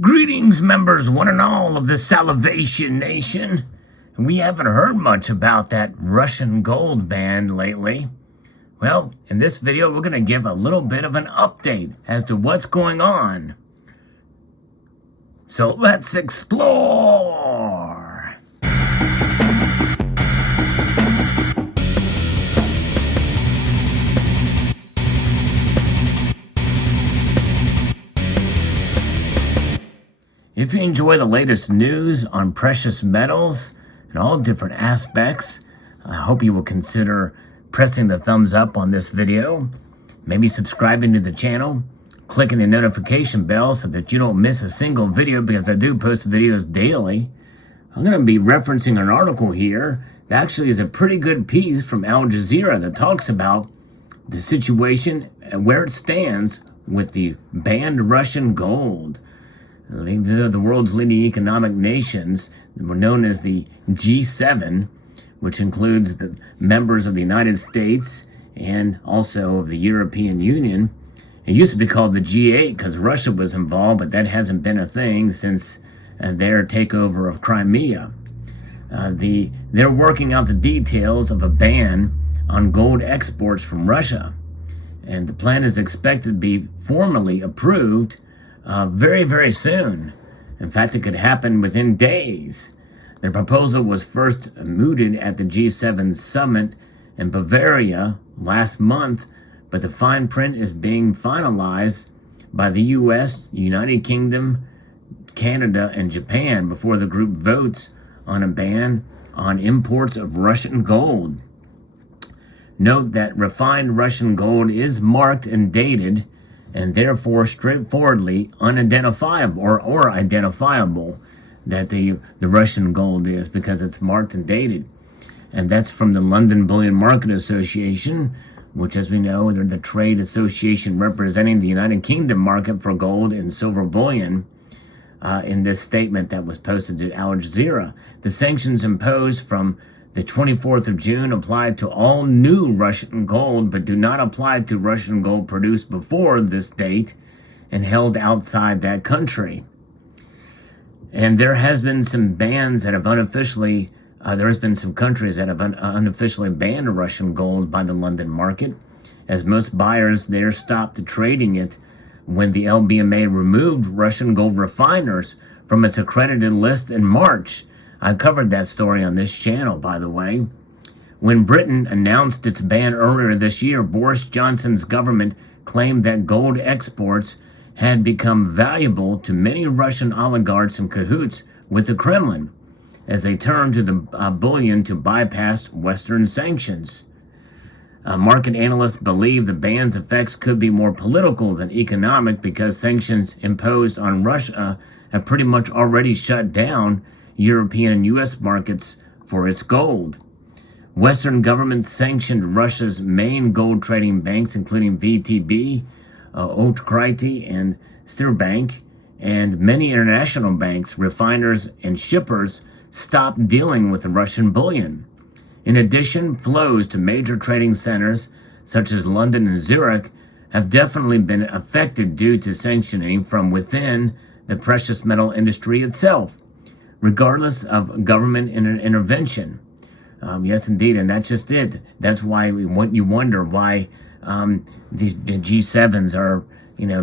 Greetings, members, one and all of the Salivation Nation. We haven't heard much about that Russian gold ban lately. Well, in this video, we're going to give a little bit of an update as to what's going on. So let's explore. If you enjoy the latest news on precious metals and all different aspects, I hope you will consider pressing the thumbs up on this video, maybe subscribing to the channel, clicking the notification bell so that you don't miss a single video, because I do post videos daily. I'm going to be referencing an article here that actually is a pretty good piece from Al Jazeera that talks about the situation and where it stands with the banned Russian gold. The world's leading economic nations were known as the G7, which includes the members of the United States and also of the European Union. It used to be called the G8 because Russia was involved, but that hasn't been a thing since their takeover of Crimea. They're working out the details of a ban on gold exports from Russia, and the plan is expected to be formally approved very, very soon. In fact, it could happen within days. The proposal was first mooted at the G7 summit in Bavaria last month, but the fine print is being finalized by the US, United Kingdom, Canada, and Japan before the group votes on a ban on imports of Russian gold. Note that refined Russian gold is marked and dated, and therefore straightforwardly unidentifiable or identifiable that the Russian gold is, because it's marked and dated. And that's from the London Bullion Market Association, which, as we know, they're the trade association representing the United Kingdom market for gold and silver bullion. In this statement that was posted to Al Jazeera, the sanctions imposed from the 24th of June apply to all new Russian gold, but do not apply to Russian gold produced before this date and held outside that country. And there has been some bans that have unofficially, there's been some countries that have unofficially banned Russian gold by the London market, as most buyers there stopped trading it when the LBMA removed Russian gold refiners from its accredited list in March. I covered that story on this channel, by the way. When Britain announced its ban earlier this year, Boris Johnson's government claimed that gold exports had become valuable to many Russian oligarchs in cahoots with the Kremlin, as they turned to the bullion to bypass Western sanctions. Market analysts believe the ban's effects could be more political than economic, because sanctions imposed on Russia have pretty much already shut down European and U.S. markets for its gold. Western governments sanctioned Russia's main gold trading banks, including VTB, Otkritie, and Sberbank, and many international banks, refiners, and shippers stopped dealing with the Russian bullion. In addition, flows to major trading centers such as London and Zurich have definitely been affected due to sanctioning from within the precious metal industry itself, regardless of government intervention. Yes, indeed, and that's just it. That's why you wonder why the G7s are,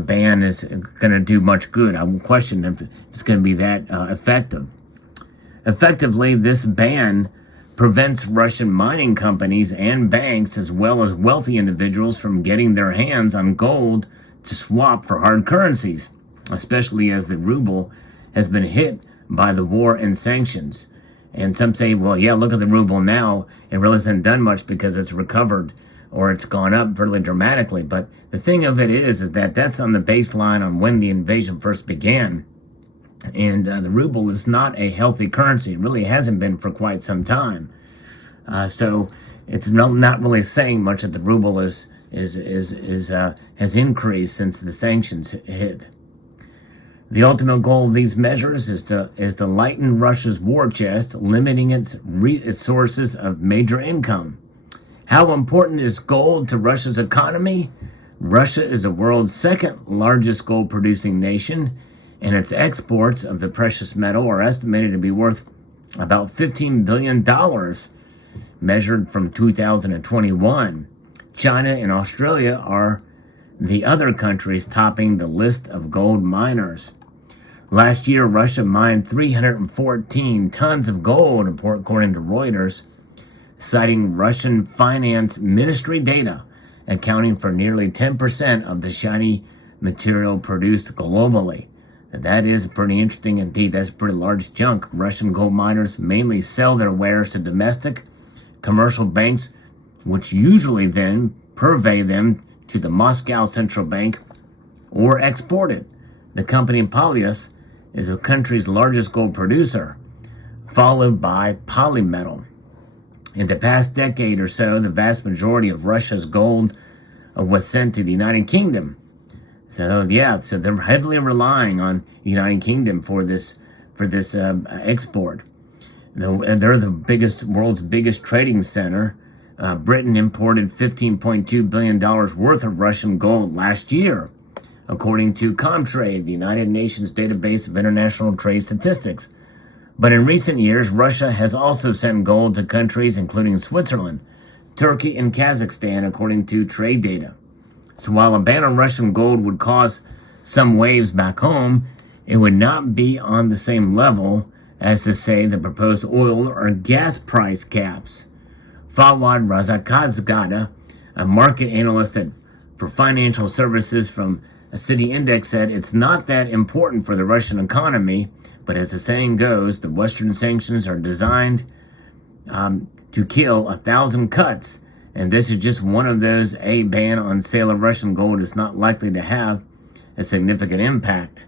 ban is going to do much good. I would question if it's going to be that effective. Effectively, this ban prevents Russian mining companies and banks, as well as wealthy individuals, from getting their hands on gold to swap for hard currencies, especially as the ruble has been hit by the war and sanctions. And some say, well, yeah, look at the ruble now. It really hasn't done much because it's recovered or it's gone up fairly dramatically. But the thing of it is that that's on the baseline on when the invasion first began. And the ruble is not a healthy currency. It really hasn't been for quite some time. So it's not really saying much that the ruble has increased since the sanctions hit. The ultimate goal of these measures is to lighten Russia's war chest, limiting its sources of major income. How important is gold to Russia's economy? Russia is the world's second largest gold producing nation and its exports of the precious metal are estimated to be worth about $15 billion, measured from 2021. China and Australia are the other countries topping the list of gold miners. Last year, Russia mined 314 tons of gold, according to Reuters, citing Russian Finance Ministry data, accounting for nearly 10% of the shiny material produced globally. That is pretty interesting indeed. That's a pretty large chunk. Russian gold miners mainly sell their wares to domestic commercial banks, which usually then purvey them to the Moscow Central Bank or export it. The company Polyus is the country's largest gold producer, followed by Polymetal. In the past decade or so, the vast majority of Russia's gold was sent to the United Kingdom. So they're heavily relying on the United Kingdom for this export. They're the world's biggest trading center. Britain imported $15.2 billion worth of Russian gold last year, according to Comtrade, the United Nations database of international trade statistics. But in recent years, Russia has also sent gold to countries including Switzerland, Turkey, and Kazakhstan, according to trade data. So while a ban on Russian gold would cause some waves back home, it would not be on the same level as, to say, the proposed oil or gas price caps. Fawad Razakzada, a market analyst for financial services from a Citi Index, said it's not that important for the Russian economy, but as the saying goes, the Western sanctions are designed to kill 1,000 cuts. And this is just one of those. A ban on sale of Russian gold is not likely to have a significant impact.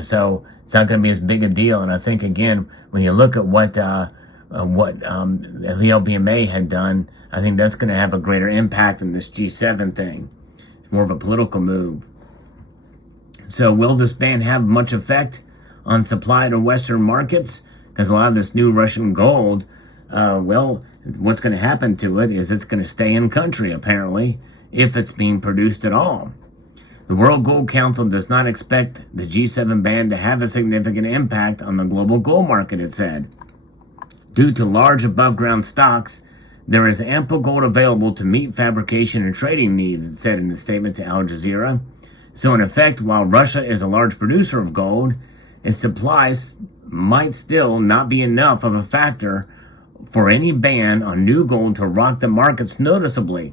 So it's not going to be as big a deal. And I think, again, when you look at what the LBMA had done, I think that's going to have a greater impact than this G7 thing. It's more of a political move. So will this ban have much effect on supply to Western markets? Because a lot of this new Russian gold, what's going to happen to it is it's going to stay in country, apparently, if it's being produced at all. The World Gold Council does not expect the G7 ban to have a significant impact on the global gold market, it said. Due to large above-ground stocks, there is ample gold available to meet fabrication and trading needs, it said in a statement to Al Jazeera. So in effect, while Russia is a large producer of gold, its supplies might still not be enough of a factor for any ban on new gold to rock the markets noticeably.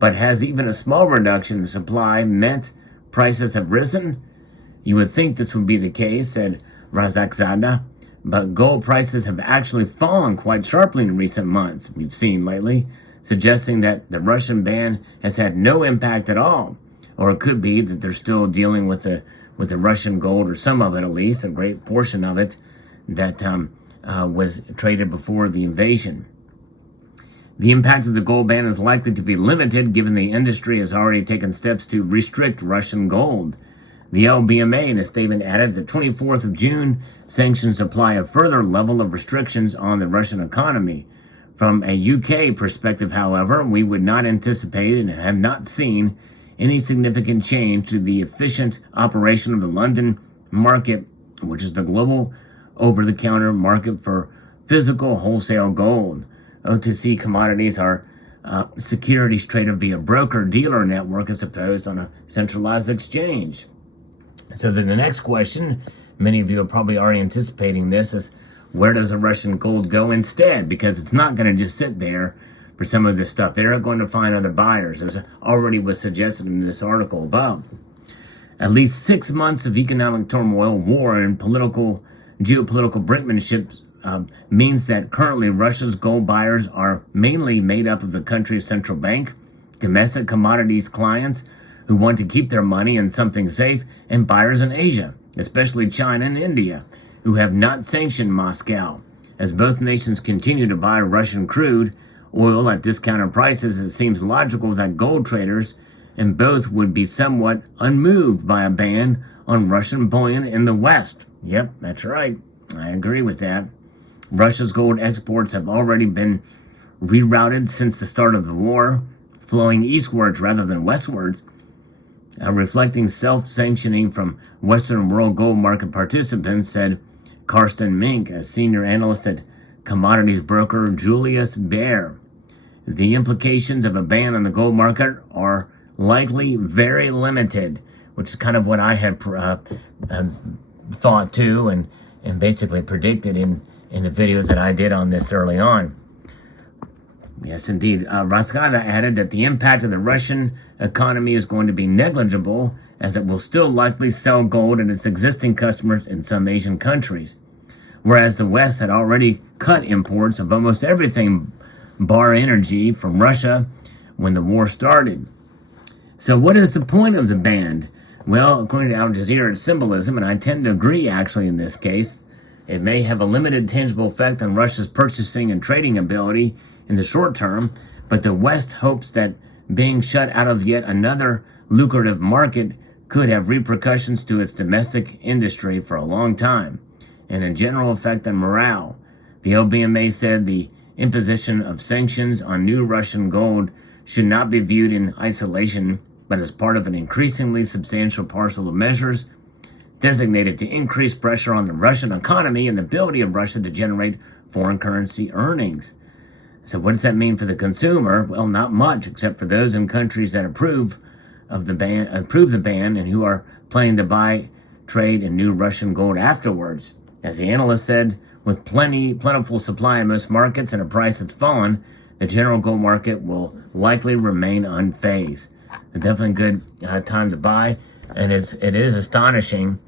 But has even a small reduction in supply meant prices have risen? You would think this would be the case, said Razakzada, but gold prices have actually fallen quite sharply in recent months, we've seen lately, suggesting that the Russian ban has had no impact at all. Or it could be that they're still dealing with the Russian gold, or some of it at least, a great portion of it, that was traded before the invasion. The impact of the gold ban is likely to be limited, given the industry has already taken steps to restrict Russian gold. The LBMA in a statement added that 24th of June, sanctions apply a further level of restrictions on the Russian economy. From a UK perspective, however, we would not anticipate and have not seen any significant change to the efficient operation of the London market, which is the global over-the-counter market for physical wholesale gold. OTC commodities are securities traded via broker-dealer network as opposed on a centralized exchange. So then the next question, many of you are probably already anticipating this, is where does the Russian gold go instead? Because it's not going to just sit there for some of this stuff. They're going to find other buyers, as already was suggested in this article above. At least 6 months of economic turmoil, war, and geopolitical brinkmanship means that currently Russia's gold buyers are mainly made up of the country's central bank, domestic commodities clients who want to keep their money in something safe, and buyers in Asia, especially China and India, who have not sanctioned Moscow. As both nations continue to buy Russian crude oil at discounted prices, it seems logical that gold traders in both would be somewhat unmoved by a ban on Russian bullion in the West. Yep, that's right. I agree with that. Russia's gold exports have already been rerouted since the start of the war, flowing eastwards rather than westwards. reflecting self-sanctioning from Western world gold market participants, said Karsten Mink, a senior analyst at commodities broker Julius Baer. The implications of a ban on the gold market are likely very limited, which is kind of what I had thought too, and basically predicted in the video that I did on this early on. Yes, indeed. Raskada added that the impact of the Russian economy is going to be negligible, as it will still likely sell gold at its existing customers in some Asian countries, whereas the West had already cut imports of almost everything bar energy from Russia when the war started. So what is the point of the ban? Well, according to Al Jazeera, it's symbolism, and I tend to agree actually in this case. It may have a limited tangible effect on Russia's purchasing and trading ability in the short term, but the West hopes that being shut out of yet another lucrative market could have repercussions to its domestic industry for a long time, and a general effect on morale. The LBMA said the imposition of sanctions on new Russian gold should not be viewed in isolation, but as part of an increasingly substantial parcel of measures designated to increase pressure on the Russian economy and the ability of Russia to generate foreign currency earnings. So what does that mean for the consumer? Well, not much, except for those in countries that approve the ban and who are planning to buy, trade in new Russian gold afterwards. As the analyst said, with plentiful supply in most markets and a price that's fallen, the general gold market will likely remain unfazed. A definitely good time to buy, and it is astonishing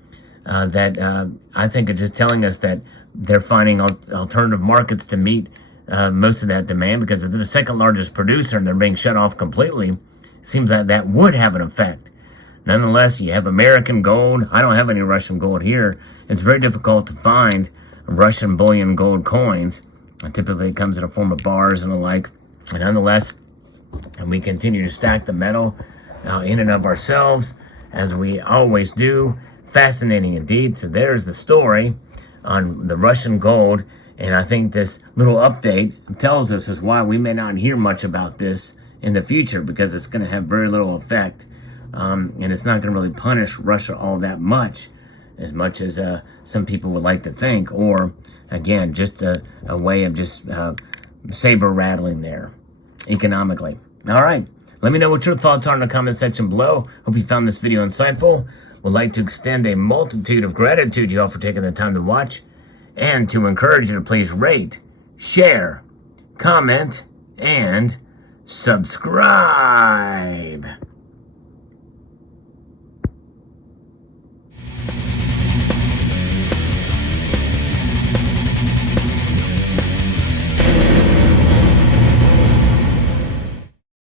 that I think it's just telling us that they're finding alternative markets to meet most of that demand, because if they're the second largest producer and they're being shut off completely, it seems like that would have an effect. Nonetheless, you have American gold. I don't have any Russian gold here. It's very difficult to find Russian bullion gold coins. Typically, it comes in a form of bars and the like. And nonetheless, we continue to stack the metal in and of ourselves, as we always do. Fascinating indeed. So there's the story on the Russian gold. And I think this little update tells us is why we may not hear much about this in the future, because it's going to have very little effect. And it's not going to really punish Russia all that much as some people would like to think. Or, again, just a way of just saber rattling there economically. All right. Let me know what your thoughts are in the comment section below. Hope you found this video insightful. Would like to extend a multitude of gratitude to you all for taking the time to watch, and to encourage you to please rate, share, comment, and subscribe.